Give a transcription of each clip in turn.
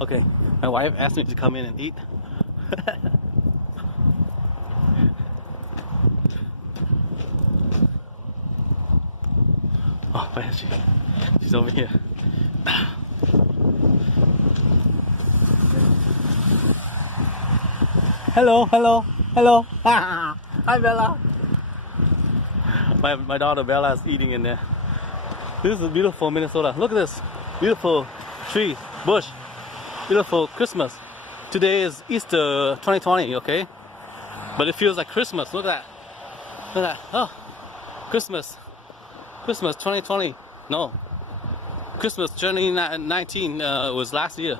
Okay, my wife asked me to come in and eat. Oh, where is she? She's over here. Hello, hello, hello. Hi, Bella. My daughter Bella is eating in there. This is beautiful Minnesota. Look at this. Beautiful tree, bush. Beautiful Christmas. Today is Easter 2020, okay? But it feels like Christmas. Look at that. Look at that. Oh, Christmas. Christmas 2020. No. Christmas 2019 was last year.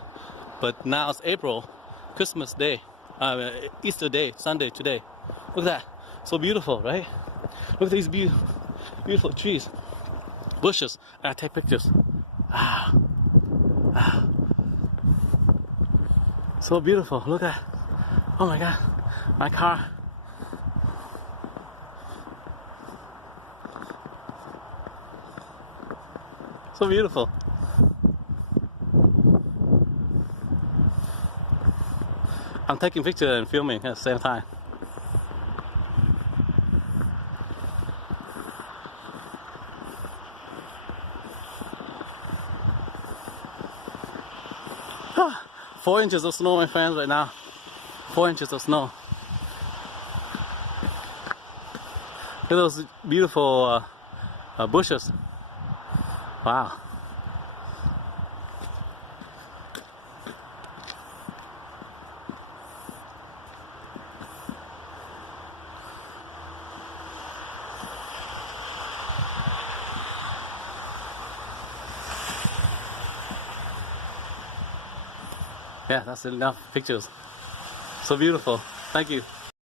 But now it's April. Christmas Day. Easter Day, Sunday today. Look at that. So beautiful, right? Look at these beautiful trees. Bushes. I gotta take pictures. So beautiful. Look at that. Oh my God. My car. So beautiful. I'm taking pictures and filming at the same time. Ah, 4 inches of snow, my friends, right now. 4 inches of snow. Look at those beautiful bushes. Wow. Yeah, that's enough pictures. So beautiful. Thank you.